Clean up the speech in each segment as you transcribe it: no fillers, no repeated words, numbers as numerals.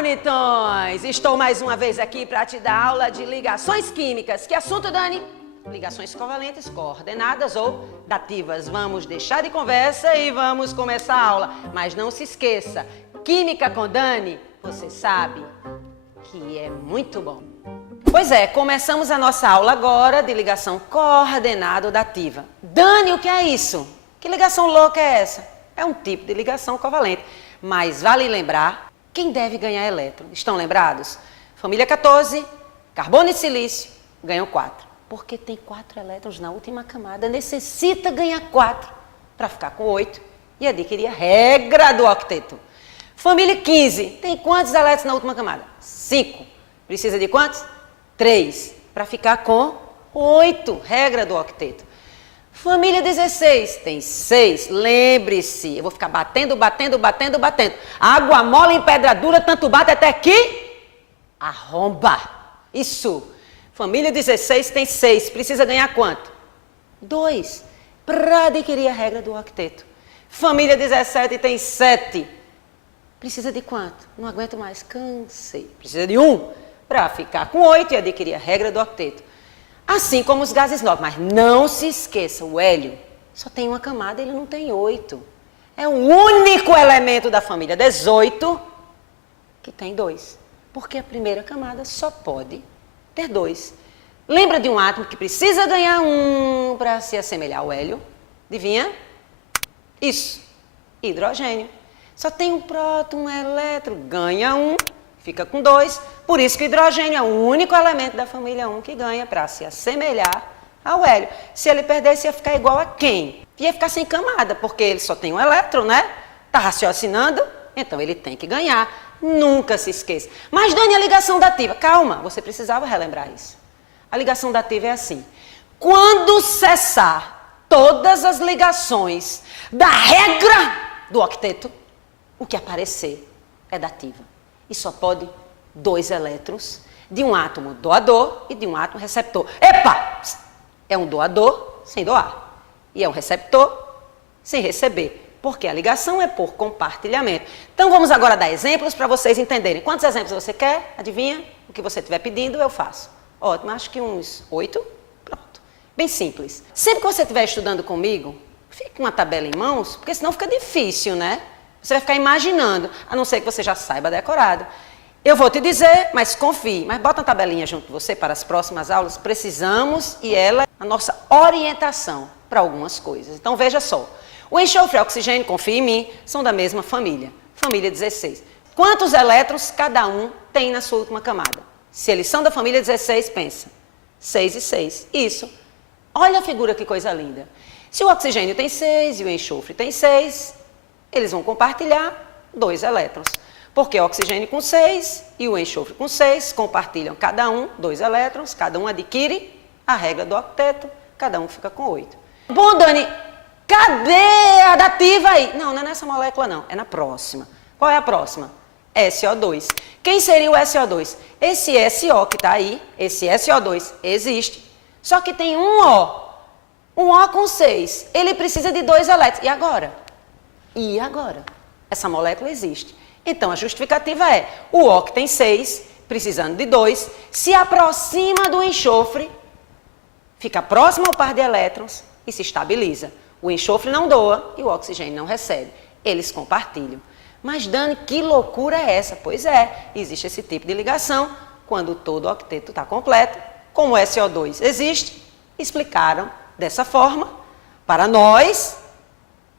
bonitões! Estou mais uma vez aqui para te dar aula de ligações químicas. Que assunto, Dani? Ligações covalentes, coordenadas ou dativas. Vamos deixar de conversa e vamos começar a aula. Mas não se esqueça, Química com Dani, você sabe que é muito bom. Pois é, começamos a nossa aula agora de ligação coordenada ou dativa. Dani, o que é isso? Que ligação louca é essa? É um tipo de ligação covalente. Mas vale lembrar quem deve ganhar elétron. Estão lembrados? Família 14, carbono e silício, ganham 4. Porque tem 4 elétrons na última camada, necessita ganhar 4 para ficar com 8 e adquirir a regra do octeto. Família 15, tem quantos elétrons na última camada? 5. Precisa de quantos? 3, para ficar com 8, regra do octeto. Família 16, tem 6, lembre-se, eu vou ficar batendo. Água mole em pedra dura, tanto bate até que arromba. Isso. Família 16 tem 6, precisa ganhar quanto? 2, para adquirir a regra do octeto. Família 17 tem 7, precisa de quanto? Não aguento mais, cansei. Precisa de 1, para ficar com 8 e adquirir a regra do octeto. Assim como os gases nobres, mas não se esqueça, o hélio só tem uma camada, ele não tem 8. É o único elemento da família 18 que tem 2, porque a primeira camada só pode ter 2. Lembra de um átomo que precisa ganhar 1 para se assemelhar ao hélio? Adivinha? Isso, hidrogênio. Só tem um próton, um elétron, ganha 1, fica com 2. Por isso que o hidrogênio é o único elemento da família 1 que ganha para se assemelhar ao hélio. Se ele perdesse, ia ficar igual a quem? Ia ficar sem camada, porque ele só tem um elétron, né? Está raciocinando, então ele tem que ganhar. Nunca se esqueça. Mas, Dani, a ligação dativa. Calma, você precisava relembrar isso. A ligação dativa é assim. Quando cessar todas as ligações da regra do octeto, o que aparecer é dativa. E só pode 2 elétrons de um átomo doador e de um átomo receptor. Epa! É um doador sem doar. E é um receptor sem receber. Porque a ligação é por compartilhamento. Então vamos agora dar exemplos para vocês entenderem. Quantos exemplos você quer? Adivinha? O que você estiver pedindo, eu faço. Ótimo, acho que uns 8. Pronto. Bem simples. Sempre que você estiver estudando comigo, fique com uma tabela em mãos, porque senão fica difícil, né? Você vai ficar imaginando, a não ser que você já saiba decorado. Eu vou te dizer, mas confie. Mas bota uma tabelinha junto de você para as próximas aulas. Precisamos, e ela é a nossa orientação para algumas coisas. Então veja só. O enxofre e o oxigênio, confie em mim, são da mesma família. Família 16. Quantos elétrons cada um tem na sua última camada? Se eles são da família 16, pensa. 6 e 6. Isso. Olha a figura que coisa linda. Se o oxigênio tem 6 e o enxofre tem 6, eles vão compartilhar 2 elétrons. Porque o oxigênio com 6 e o enxofre com 6 compartilham cada um 2 elétrons, cada um adquire a regra do octeto, cada um fica com 8. Bom, Dani, cadê a dativa aí? Não, não é nessa molécula não, é na próxima. Qual é a próxima? SO2. Quem seria o SO2? Esse SO que está aí, esse SO2 existe, só que tem um O. Um O com 6, ele precisa de 2 elétrons. E agora? E agora? Essa molécula existe. Então, a justificativa é, o O que tem 6, precisando de 2, se aproxima do enxofre, fica próximo ao par de elétrons e se estabiliza. O enxofre não doa e o oxigênio não recebe. Eles compartilham. Mas, Dani, que loucura é essa? Pois é, existe esse tipo de ligação quando todo o octeto está completo. Como o SO2 existe, explicaram dessa forma para nós,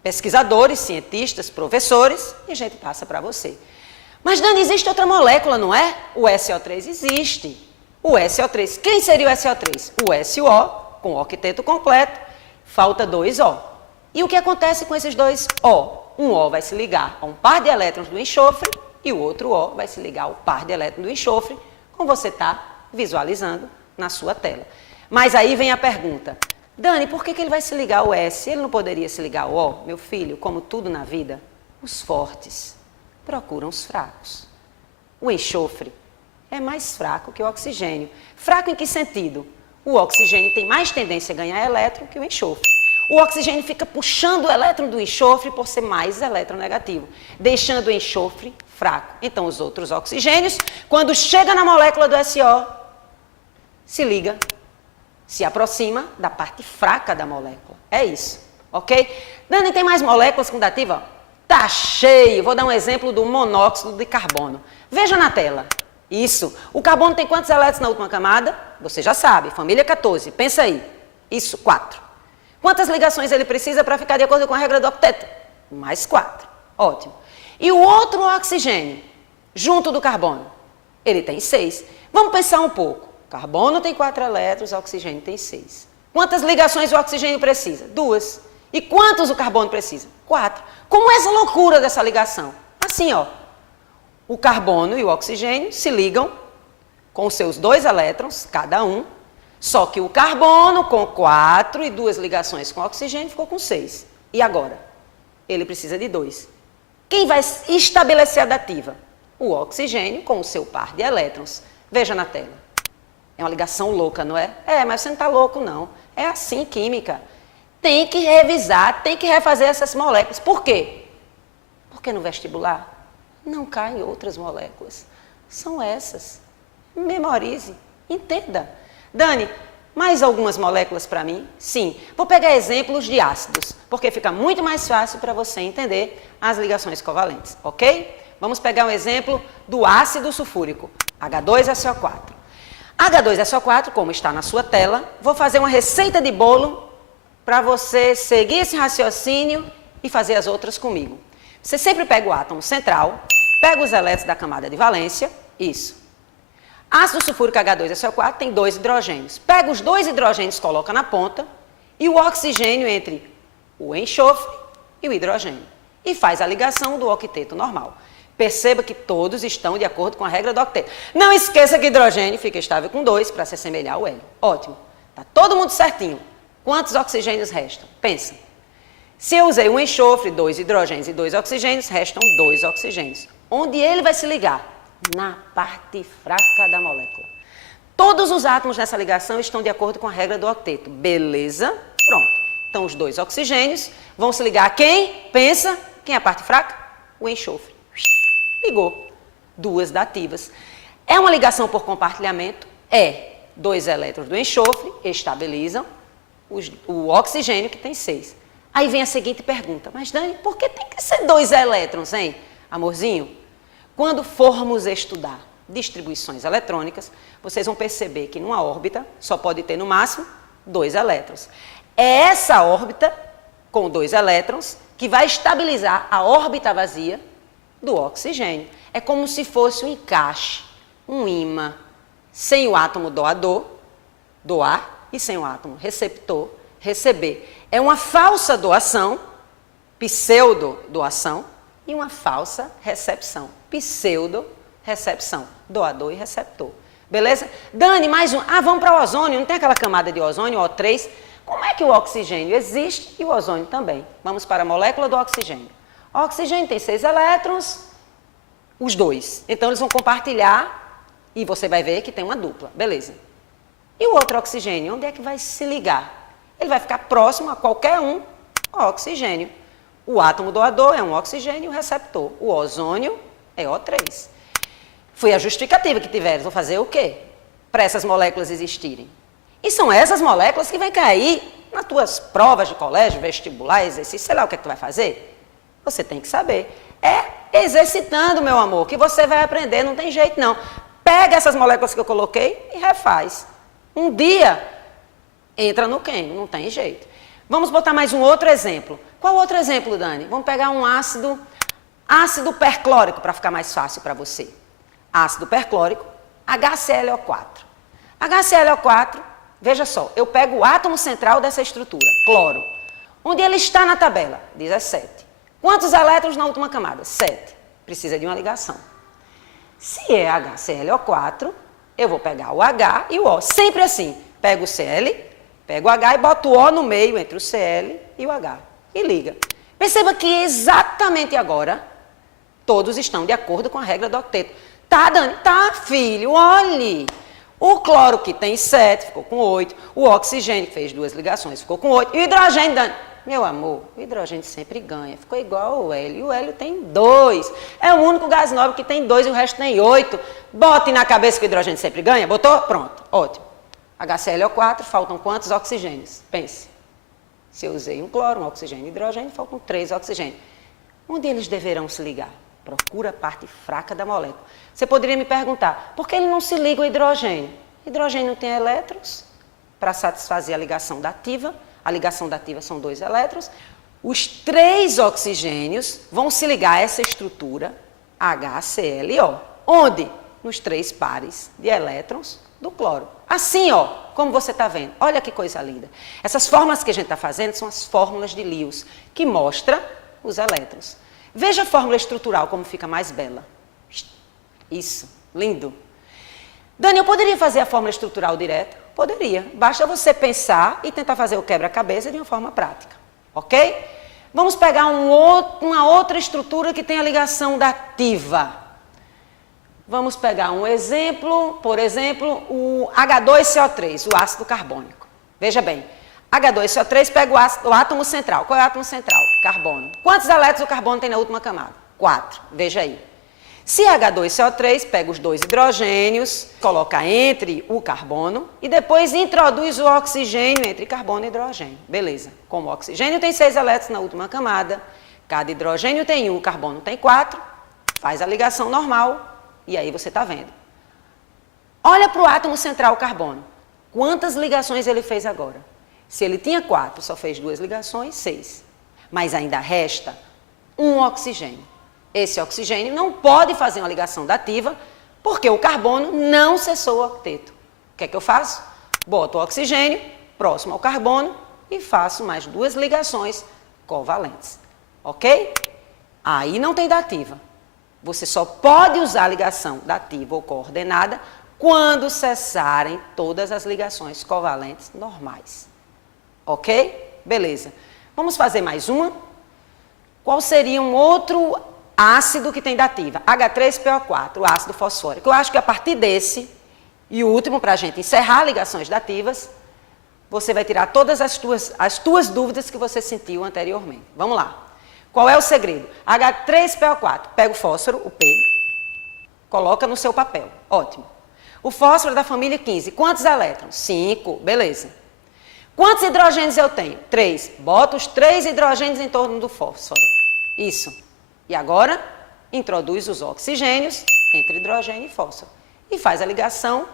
pesquisadores, cientistas, professores, e a gente passa para você. Mas, Dani, existe outra molécula, não é? O SO3 existe. O SO3, quem seria o SO3? O SO, com o octeto completo, falta 2 O. E o que acontece com esses 2 O? Um O vai se ligar a um par de elétrons do enxofre e o outro O vai se ligar ao par de elétrons do enxofre, como você está visualizando na sua tela. Mas aí vem a pergunta. Dani, por que ele vai se ligar ao S? Ele não poderia se ligar ao O? Meu filho, como tudo na vida, os fortes procuram os fracos. O enxofre é mais fraco que o oxigênio. Fraco em que sentido? O oxigênio tem mais tendência a ganhar elétron que o enxofre. O oxigênio fica puxando o elétron do enxofre por ser mais eletronegativo, deixando o enxofre fraco. Então, os outros oxigênios, quando chega na molécula do SO, se liga, se aproxima da parte fraca da molécula. É isso, ok? Dani, tem mais moléculas com dativa? Tá cheio. Vou dar um exemplo do monóxido de carbono. Veja na tela. Isso. O carbono tem quantos elétrons na última camada? Você já sabe, família 14. Pensa aí. Isso, 4. Quantas ligações ele precisa para ficar de acordo com a regra do octeto? Mais 4. Ótimo. E o outro oxigênio, junto do carbono? Ele tem 6. Vamos pensar um pouco. Carbono tem 4 elétrons, o oxigênio tem 6. Quantas ligações o oxigênio precisa? 2. E quantos o carbono precisa? 4. Como é essa loucura dessa ligação? Assim, ó. O carbono e o oxigênio se ligam com seus 2 elétrons, cada um. Só que o carbono, com 4 e 2 ligações com o oxigênio, ficou com 6. E agora? Ele precisa de 2. Quem vai estabelecer a dativa? O oxigênio com o seu par de elétrons. Veja na tela. É uma ligação louca, não é? É, mas você não está louco, não. É assim, química. Tem que revisar, tem que refazer essas moléculas. Por quê? Porque no vestibular não caem outras moléculas. São essas. Memorize, entenda. Dani, mais algumas moléculas para mim? Sim. Vou pegar exemplos de ácidos, porque fica muito mais fácil para você entender as ligações covalentes, ok? Vamos pegar um exemplo do ácido sulfúrico, H2SO4. H2SO4, como está na sua tela, vou fazer uma receita de bolo para você seguir esse raciocínio e fazer as outras comigo. Você sempre pega o átomo central, pega os elétrons da camada de valência, isso. Ácido sulfúrico H2SO4 tem 2 hidrogênios. Pega os 2 hidrogênios, coloca na ponta e o oxigênio entre o enxofre e o hidrogênio. E faz a ligação do octeto normal. Perceba que todos estão de acordo com a regra do octeto. Não esqueça que hidrogênio fica estável com 2 para se assemelhar ao hélio. Ótimo. Está todo mundo certinho. Quantos oxigênios restam? Pensa. Se eu usei um enxofre, 2 hidrogênios e 2 oxigênios, restam 2 oxigênios. Onde ele vai se ligar? Na parte fraca da molécula. Todos os átomos nessa ligação estão de acordo com a regra do octeto. Beleza? Pronto. Então, os 2 oxigênios vão se ligar a quem? Pensa. Quem é a parte fraca? O enxofre. Ligou. 2 dativas. É uma ligação por compartilhamento? É. 2 elétrons do enxofre estabilizam o oxigênio, que tem 6. Aí vem a seguinte pergunta. Mas, Dani, por que tem que ser 2 elétrons, hein? Amorzinho? Quando formos estudar distribuições eletrônicas, vocês vão perceber que numa órbita só pode ter no máximo 2 elétrons. É essa órbita com 2 elétrons que vai estabilizar a órbita vazia do oxigênio. É como se fosse um encaixe, um ímã, sem o átomo doador, doar, e sem o átomo receptor, receber. É uma falsa doação, pseudo-doação, e uma falsa recepção, pseudo-recepção, doador e receptor. Beleza? Dani, mais um. Vamos para o ozônio, não tem aquela camada de ozônio, O3? Como é que o oxigênio existe e o ozônio também? Vamos para a molécula do oxigênio. O oxigênio tem 6 elétrons, os 2. Então, eles vão compartilhar e você vai ver que tem uma dupla. Beleza. E o outro oxigênio, onde é que vai se ligar? Ele vai ficar próximo a qualquer um oxigênio. O átomo doador é um oxigênio e o receptor. O ozônio é O3. Foi a justificativa que tiveram. Vou fazer o quê? Para essas moléculas existirem. E são essas moléculas que vão cair nas tuas provas de colégio, vestibular, exercício, sei lá o que é que tu vai fazer. Você tem que saber. É exercitando, meu amor, que você vai aprender, não tem jeito não. Pega essas moléculas que eu coloquei e refaz. Um dia, entra no quêmio, não tem jeito. Vamos botar mais um outro exemplo. Qual outro exemplo, Dani? Vamos pegar um ácido perclórico, para ficar mais fácil para você. Ácido perclórico, HClO4. HClO4, veja só, eu pego o átomo central dessa estrutura, cloro. Onde ele está na tabela? 17. Quantos elétrons na última camada? 7. Precisa de uma ligação. Se é HClO4, eu vou pegar o H e o O. Sempre assim. Pego o Cl, pego o H e boto o O no meio entre o Cl e o H. E liga. Perceba que exatamente agora, todos estão de acordo com a regra do octeto. Tá, Dani? Tá, filho. Olhe. O cloro, que tem 7, ficou com 8. O oxigênio, que fez 2 ligações, ficou com 8. E o hidrogênio, Dani? Meu amor, o hidrogênio sempre ganha. Ficou igual ao hélio. E o hélio tem 2. É o único gás nobre que tem 2 e o resto tem 8. Bote na cabeça que o hidrogênio sempre ganha. Botou? Pronto. Ótimo. HClO4, faltam quantos oxigênios? Pense. Se eu usei um cloro, um oxigênio e hidrogênio, faltam 3 oxigênios. Onde eles deverão se ligar? Procura a parte fraca da molécula. Você poderia me perguntar, por que ele não se liga ao hidrogênio? Hidrogênio não tem elétrons para satisfazer a ligação dativa. A ligação dativa são 2 elétrons. Os 3 oxigênios vão se ligar a essa estrutura HClO. Onde? Nos 3 pares de elétrons do cloro. Assim, ó, como você está vendo. Olha que coisa linda. Essas fórmulas que a gente está fazendo são as fórmulas de Lewis, que mostra os elétrons. Veja a fórmula estrutural, como fica mais bela. Isso, lindo. Dani, eu poderia fazer a fórmula estrutural direta? Poderia. Basta você pensar e tentar fazer o quebra-cabeça de uma forma prática. Ok? Vamos pegar uma outra estrutura que tem a ligação dativa. Vamos pegar um exemplo, por exemplo, o H2CO3, o ácido carbônico. Veja bem, H2CO3 pega o átomo central. Qual é o átomo central? Carbono. Quantos elétrons o carbono tem na última camada? 4. Veja aí. Se H2CO3 pega os 2 hidrogênios, coloca entre o carbono e depois introduz o oxigênio entre carbono e hidrogênio. Beleza. Como o oxigênio tem 6 elétrons na última camada, cada hidrogênio tem 1, o carbono tem 4, faz a ligação normal e aí você está vendo. Olha para o átomo central carbono. Quantas ligações ele fez agora? Se ele tinha 4, só fez 2 ligações, 6. Mas ainda resta um oxigênio. Esse oxigênio não pode fazer uma ligação dativa, porque o carbono não cessou o octeto. O que é que eu faço? Boto o oxigênio próximo ao carbono e faço mais 2 ligações covalentes. Ok? Aí não tem dativa. Você só pode usar a ligação dativa ou coordenada quando cessarem todas as ligações covalentes normais. Ok? Beleza. Vamos fazer mais uma? Qual seria um outro ácido que tem dativa? H3PO4, o ácido fosfórico. Eu acho que a partir desse, e o último para a gente encerrar ligações dativas, você vai tirar todas as tuas dúvidas que você sentiu anteriormente. Vamos lá. Qual é o segredo? H3PO4. Pega o fósforo, o P, coloca no seu papel. Ótimo. O fósforo é da família 15. Quantos elétrons? 5. Beleza. Quantos hidrogênios eu tenho? 3. Bota os 3 hidrogênios em torno do fósforo. Isso. E agora, introduz os oxigênios entre hidrogênio e fósforo. E faz a ligação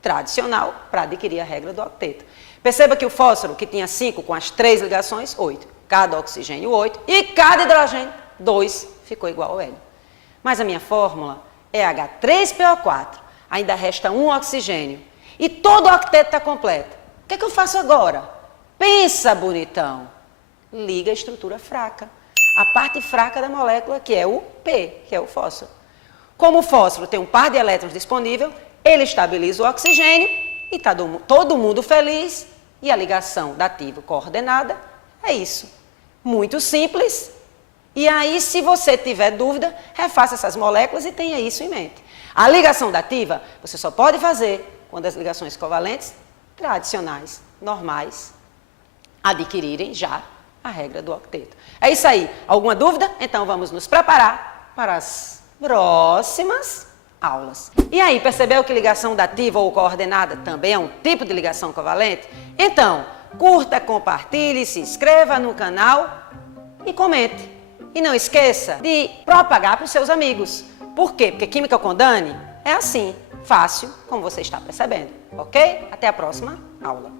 tradicional para adquirir a regra do octeto. Perceba que o fósforo, que tinha 5 com as 3 ligações, 8. Cada oxigênio, 8. E cada hidrogênio, 2. Ficou igual ao hélio. Mas a minha fórmula é H3PO4. Ainda resta um oxigênio. E todo o octeto está completo. O que é que eu faço agora? Pensa, bonitão. Liga a estrutura fraca. A parte fraca da molécula, que é o P, que é o fósforo. Como o fósforo tem um par de elétrons disponível, ele estabiliza o oxigênio e está todo mundo feliz. E a ligação dativa coordenada é isso. Muito simples. E aí, se você tiver dúvida, refaça essas moléculas e tenha isso em mente. A ligação dativa, você só pode fazer quando as ligações covalentes tradicionais, normais, adquirirem já a regra do octeto. É isso aí. Alguma dúvida? Então vamos nos preparar para as próximas aulas. E aí, percebeu que ligação dativa ou coordenada também é um tipo de ligação covalente? Então, curta, compartilhe, se inscreva no canal e comente. E não esqueça de propagar para os seus amigos. Por quê? Porque Química com Dani é assim, fácil, como você está percebendo. Ok? Até a próxima aula.